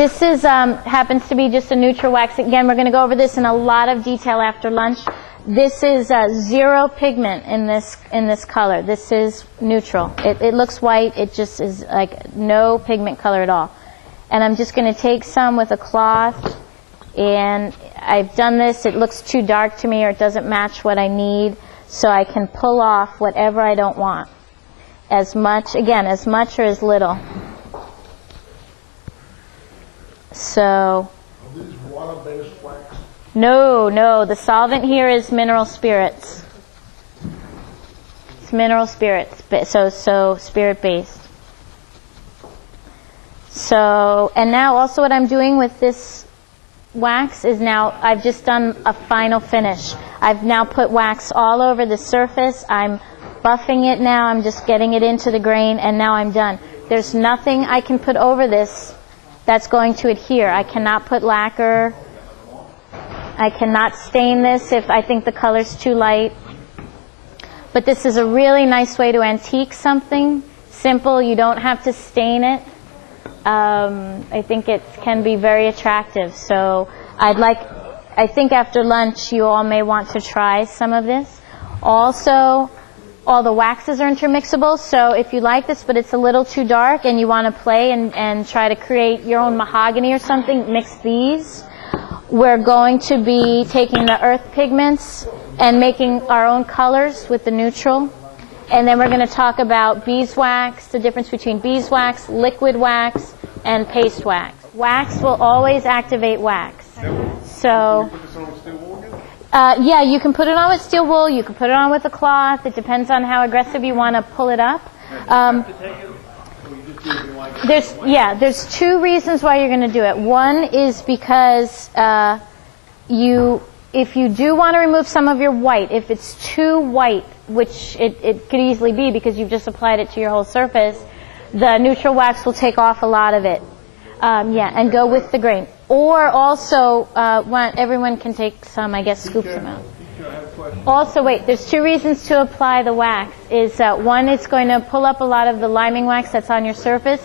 This is happens to be just a neutral wax. Again, we're going to go over this in a lot of detail after lunch. This is zero pigment in this color. This is neutral. It looks white. It just is like no pigment color at all. And I'm just going to take some with a cloth. And I've done this. It looks too dark to me, or it doesn't match what I need. So I can pull off whatever I don't want. As much, again, as much or as little. So. Are these water-based wax? No. The solvent here is mineral spirits. It's mineral spirits, so spirit-based. So, and now also what I'm doing with this wax is now I've just done a final finish. I've now put wax all over the surface. I'm buffing it now. I'm just getting it into the grain, and now I'm done. There's nothing I can put over this that's going to adhere. I cannot put lacquer. I cannot stain this if I think the color's too light. But this is a really nice way to antique something. Simple. You don't have to stain it. I think it can be very attractive. So I think after lunch you all may want to try some of this. Also, all the waxes are intermixable, so if you like this but it's a little too dark and you want to play and try to create your own mahogany or something, mix these. We're going to be taking the earth pigments and making our own colors with the neutral. And then we're going to talk about beeswax, the difference between beeswax, liquid wax, and paste wax. Wax will always activate wax. So, yeah, you can put it on with steel wool. You can put it on with a cloth. It depends on how aggressive you want to pull it up. There's two reasons why you're going to do it. One is because if you do want to remove some of your white, if it's too white, which it could easily be because you've just applied it to your whole surface, the neutral wax will take off a lot of it. And go with the grain. Or also, everyone can take some, I guess, scoop them out. Also, wait, there's two reasons to apply the wax. One, it's going to pull up a lot of the liming wax that's on your surface.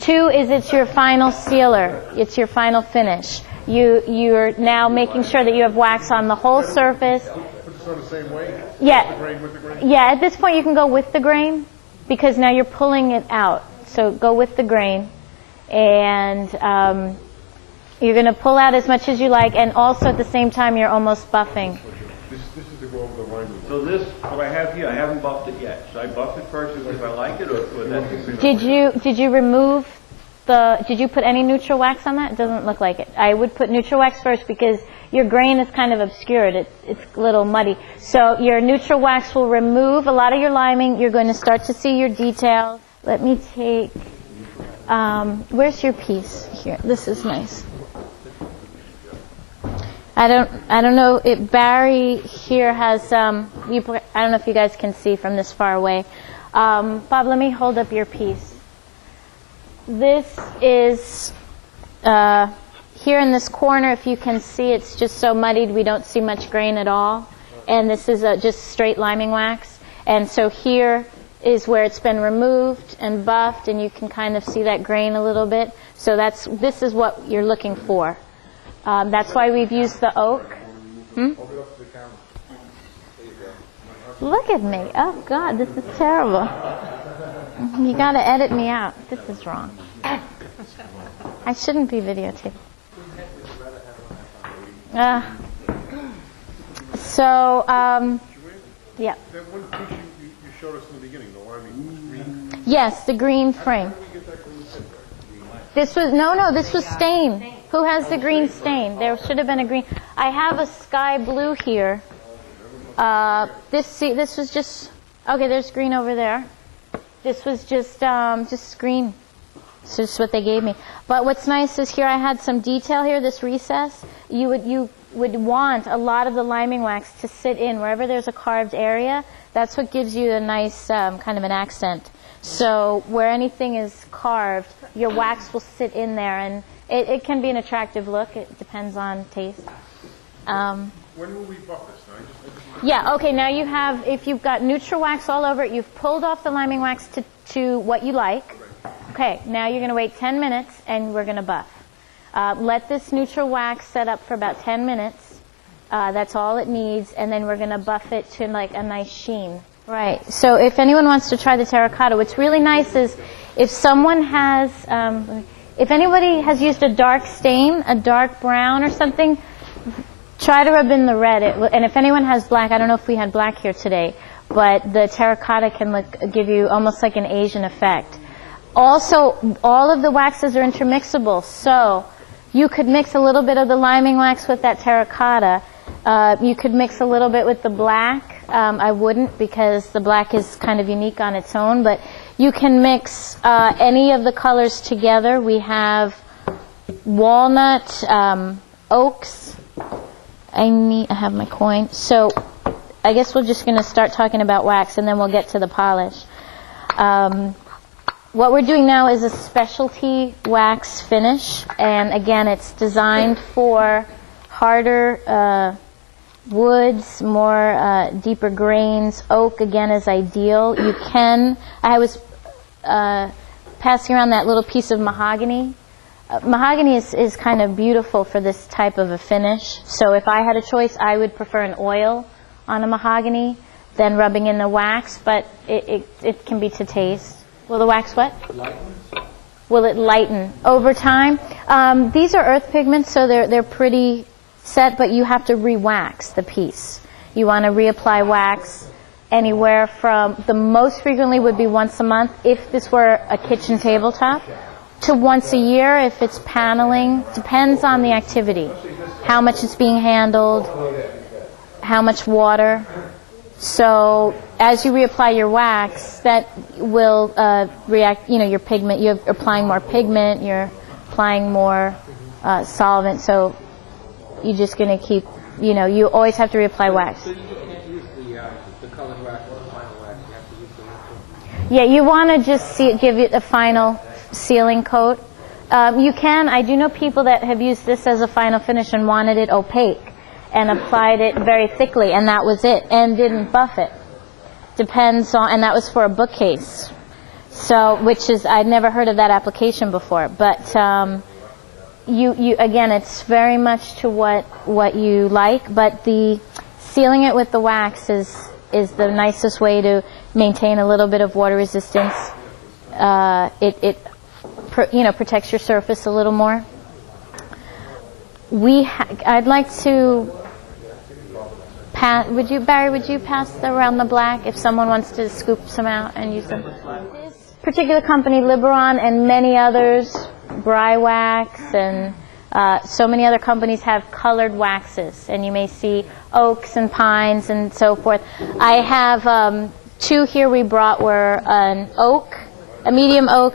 Two is it's your final sealer. It's your final finish. You're now making sure that you have wax on the whole surface. Put this on the same way? Yeah. With the grain? Yeah, at this point you can go with the grain because now you're pulling it out. So go with the grain. And you're going to pull out as much as you like, and also at the same time you're almost buffing. This is to go over the line. So this, what I have here, I haven't buffed it yet. Should I buff it first if I like it, or that's... Did you remove did you put any neutral wax on that? It doesn't look like it. I would put neutral wax first because your grain is kind of obscured. It's a little muddy. So your neutral wax will remove a lot of your liming. You're going to start to see your details. Let me take, where's your piece? Here, this is nice. I don't know, Barry here has, I don't know if you guys can see from this far away. Bob, let me hold up your piece. This is, here in this corner, if you can see, it's just so muddied we don't see much grain at all. And this is just straight liming wax. And so here is where it's been removed and buffed, and you can kind of see that grain a little bit. So this is what you're looking for. That's why we've used the oak. Look at me. Oh, God, this is terrible. You got to edit me out. This is wrong. I shouldn't be videotaping. Yeah. That one piece you showed us in the beginning, the liming green. Yes, the green frame. This was stain. Who has the green stain? There should have been a green. I have a sky blue here. This was just, okay, there's green over there. This was just green. It's just what they gave me. But what's nice is here I had some detail here, this recess. You would want a lot of the liming wax to sit in wherever there's a carved area. That's what gives you a nice kind of an accent. So where anything is carved, your wax will sit in there, and it can be an attractive look. It depends on taste. When will we buff this? Yeah, okay, now you have, if you've got neutral wax all over it, you've pulled off the liming wax to what you like. Okay, now you're going to wait 10 minutes, and we're going to buff. Let this neutral wax set up for about 10 minutes. That's all it needs, and then we're going to buff it to like a nice sheen. Right. So if anyone wants to try the terracotta, what's really nice is if someone has, if anybody has used a dark stain, a dark brown or something, try to rub in the red. And if anyone has black, I don't know if we had black here today, but the terracotta can give you almost like an Asian effect. Also, all of the waxes are intermixable, so you could mix a little bit of the liming wax with that terracotta. You could mix a little bit with the black. I wouldn't, because the black is kind of unique on its own, but you can mix any of the colors together. We have walnut, oaks. I have my coin. So I guess we're just going to start talking about wax, and then we'll get to the polish. What we're doing now is a specialty wax finish, and again, it's designed for harder woods, more deeper grains. Oak, again, is ideal. You can, I was passing around that little piece of mahogany. Mahogany is kind of beautiful for this type of a finish. So if I had a choice, I would prefer an oil on a mahogany than rubbing in the wax, but it can be to taste. Will the wax what? Will it lighten over time? These are earth pigments, so they're pretty set, but you have to re-wax the piece. You want to reapply wax anywhere from, the most frequently would be once a month if this were a kitchen tabletop, to once a year if it's paneling. Depends on the activity, how much it's being handled, how much water. So as you reapply your wax, that will react, your pigment, you're applying more pigment, you're applying more solvent, so you're just going to keep, you always have to reapply wax. So you can't use the colored wax or the final wax, you have to use the liquid? Yeah, you want to just give it a final sealing coat. You can, I do know people that have used this as a final finish and wanted it opaque and applied it very thickly, and that was it, and didn't buff it. Depends on, and that was for a bookcase. So, which is, I'd never heard of that application before, but you again, it's very much to what you like, but the sealing it with the wax is the nicest way to maintain a little bit of water resistance. It protects your surface a little more. I'd like to pass. Barry, would you pass around the black if someone wants to scoop some out and use them? This particular company, Liberon, and many others, Brywax, and so many other companies have colored waxes, and you may see oaks and pines and so forth. I have two here we brought were an oak, a medium oak,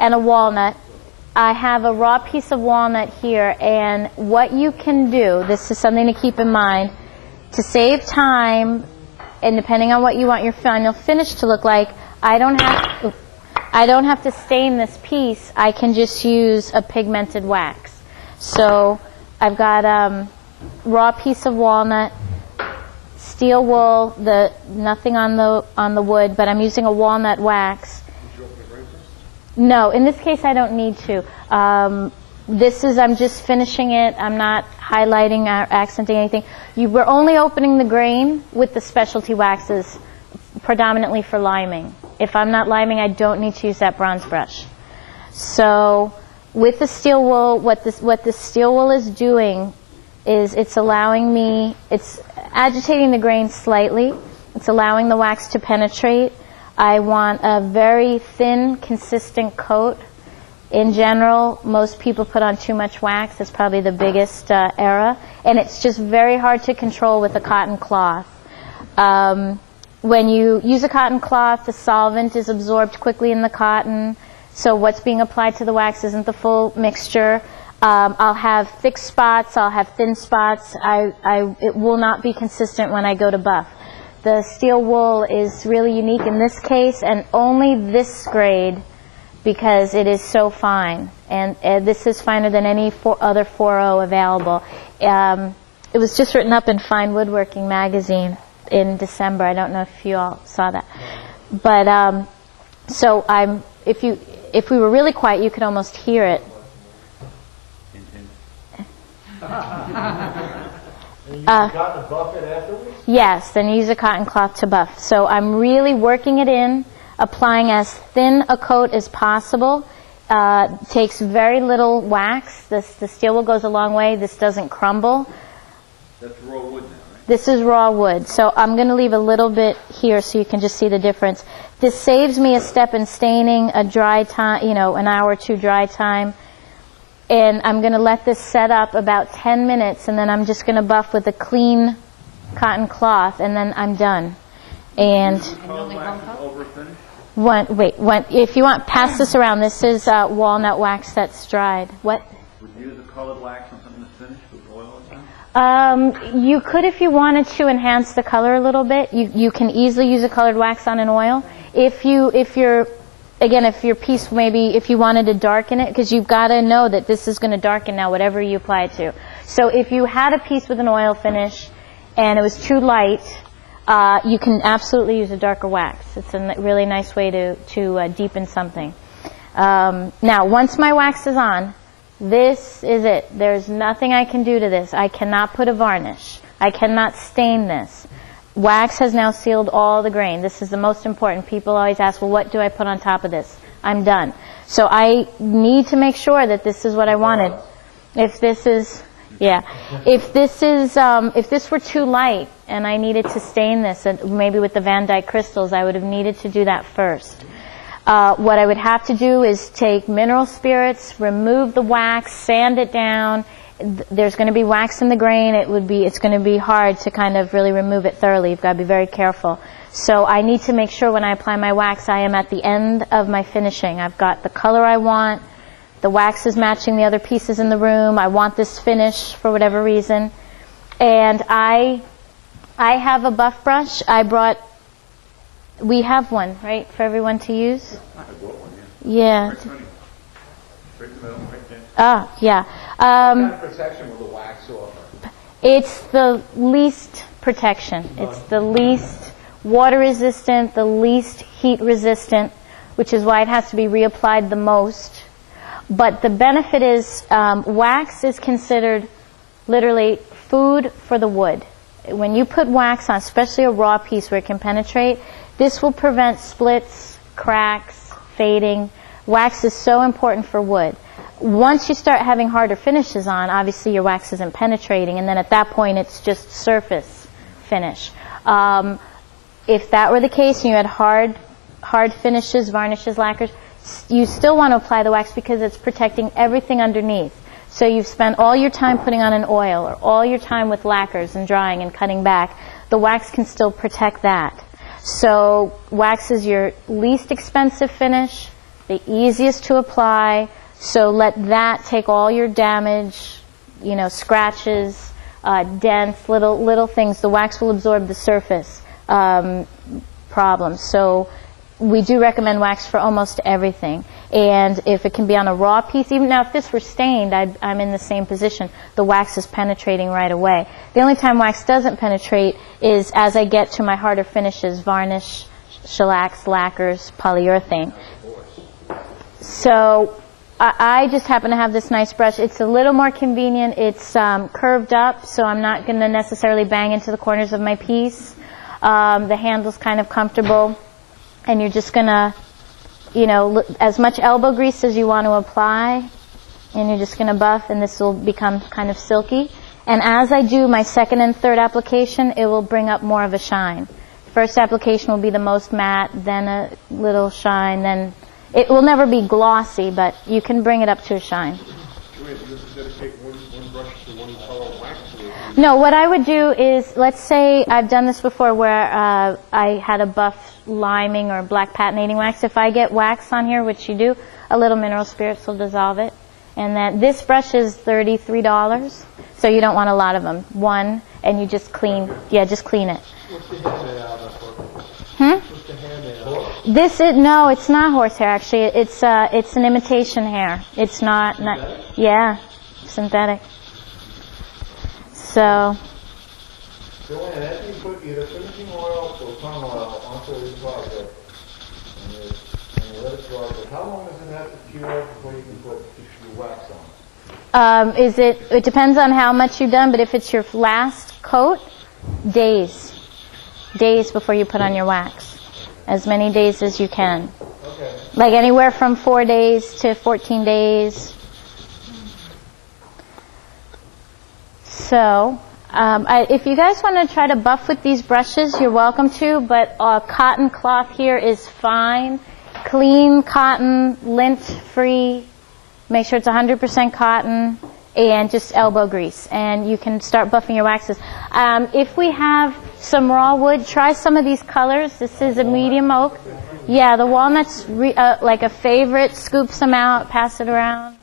and a walnut. I have a raw piece of walnut here, and what you can do, this is something to keep in mind, to save time, and depending on what you want your final finish to look like, I don't have to stain this piece. I can just use a pigmented wax. So I've got raw piece of walnut, steel wool, nothing on the wood, but I'm using a walnut wax. No, in this case I don't need to. I'm just finishing it. I'm not highlighting or accenting anything. We're only opening the grain with the specialty waxes, predominantly for liming. If I'm not liming, I don't need to use that bronze brush. So with the steel wool, what the steel wool is doing is it's agitating the grain slightly. It's allowing the wax to penetrate. I want a very thin, consistent coat. In general, most people put on too much wax. It's probably the biggest error. And it's just very hard to control with a cotton cloth. When you use a cotton cloth, the solvent is absorbed quickly in the cotton. So what's being applied to the wax isn't the full mixture. I'll have thick spots. I'll have thin spots. It will not be consistent when I go to buff. The steel wool is really unique in this case, and only this grade, because it is so fine. And this is finer than any other 4.0 available. It was just written up in Fine Woodworking magazine in December. I don't know if you all saw that. But so if we were really quiet, you could almost hear it. And you got to buff it afterwards? Yes, then use a cotton cloth to buff. So I'm really working it in, applying as thin a coat as possible. Takes very little wax. The steel wool goes a long way. This doesn't crumble. That's raw wood now, right? This is raw wood. So I'm going to leave a little bit here so you can just see the difference. This saves me a step in staining, a dry time, an hour or two dry time. And I'm going to let this set up about 10 minutes, and then I'm just going to buff with a clean cotton cloth, and then I'm done. And Colored wax is over finished? if you want, pass this around. This is walnut wax that's dried. What? Would you use a colored wax on something that's finished with oil or something? You could if you wanted to enhance the color a little bit. You can easily use a colored wax on an oil. If your piece, maybe if you wanted to darken it, because you've got to know that this is going to darken now whatever you apply it to. So if you had a piece with an oil finish and it was too light, you can absolutely use a darker wax. It's a really nice way to deepen something. Now, once my wax is on, this is it. There's nothing I can do to this. I cannot put a varnish. I cannot stain this. Wax has now sealed all the grain. This is the most important. People always ask, well, what do I put on top of this? I'm done. So I need to make sure that this is what I wanted. If this were too light and I needed to stain this, maybe with the Van Dyke crystals, I would have needed to do that first. What I would have to do is take mineral spirits, remove the wax, sand it down. There's going to be wax in the grain. It's going to be hard to kind of really remove it thoroughly. You've got to be very careful. So I need to make sure when I apply my wax, I am at the end of my finishing. I've got the color I want. The wax is matching the other pieces in the room. I want this finish for whatever reason. And I have a buff brush. We have one, right, for everyone to use? I bought one, Yeah. Right in the middle, right there. Yeah. What kind of protection will the wax offer? It's the least protection. It's the least water resistant, the least heat resistant, which is why it has to be reapplied the most. But the benefit is wax is considered literally food for the wood. When you put wax on, especially a raw piece where it can penetrate, this will prevent splits, cracks, fading. Wax is so important for wood. Once you start having harder finishes on, obviously your wax isn't penetrating, and then at that point it's just surface finish. If that were the case and you had hard finishes, varnishes, lacquers, you still want to apply the wax because it's protecting everything underneath. So you've spent all your time putting on an oil or all your time with lacquers and drying and cutting back. The wax can still protect that. So wax is your least expensive finish, the easiest to apply. So let that take all your damage, scratches, dents, little things. The wax will absorb the surface problems. So we do recommend wax for almost everything. And if it can be on a raw piece, even now if this were stained, I'm in the same position. The wax is penetrating right away. The only time wax doesn't penetrate is as I get to my harder finishes, varnish, shellacs, lacquers, polyurethane. So I just happen to have this nice brush. It's a little more convenient. It's curved up, so I'm not going to necessarily bang into the corners of my piece. The handle's kind of comfortable. And you're just going to, as much elbow grease as you want to apply, and you're just going to buff, and this will become kind of silky. And as I do my second and third application, it will bring up more of a shine. First application will be the most matte, then a little shine, then it will never be glossy, but you can bring it up to a shine. Wait, you have to dedicate one brush to one color wax? No, what I would do is, let's say I've done this before where I had a buff liming or black patinating wax. If I get wax on here, which you do, a little mineral spirits will dissolve it. And then this brush is $33, so you don't want a lot of them. One, and you just clean, just clean it. What's the hair made out of? What's the hair made out of? No, it's not horsehair actually. It's an imitation hair. It's not synthetic. So Joanne, after you put either finishing oil or tongue oil onto the project, and you let it dry, but how long does it have to cure before you can put your wax on? It depends on how much you've done, but if it's your last coat, days before you put on your wax. As many days as you can. Okay. Like anywhere from 4 days to 14 days. So, if you guys want to try to buff with these brushes, you're welcome to, but cotton cloth here is fine. Clean cotton, lint-free. Make sure it's 100% cotton, and just elbow grease. And you can start buffing your waxes. If we have some raw wood, try some of these colors. This is a medium oak. Yeah, the walnut's like a favorite. Scoop some out, pass it around.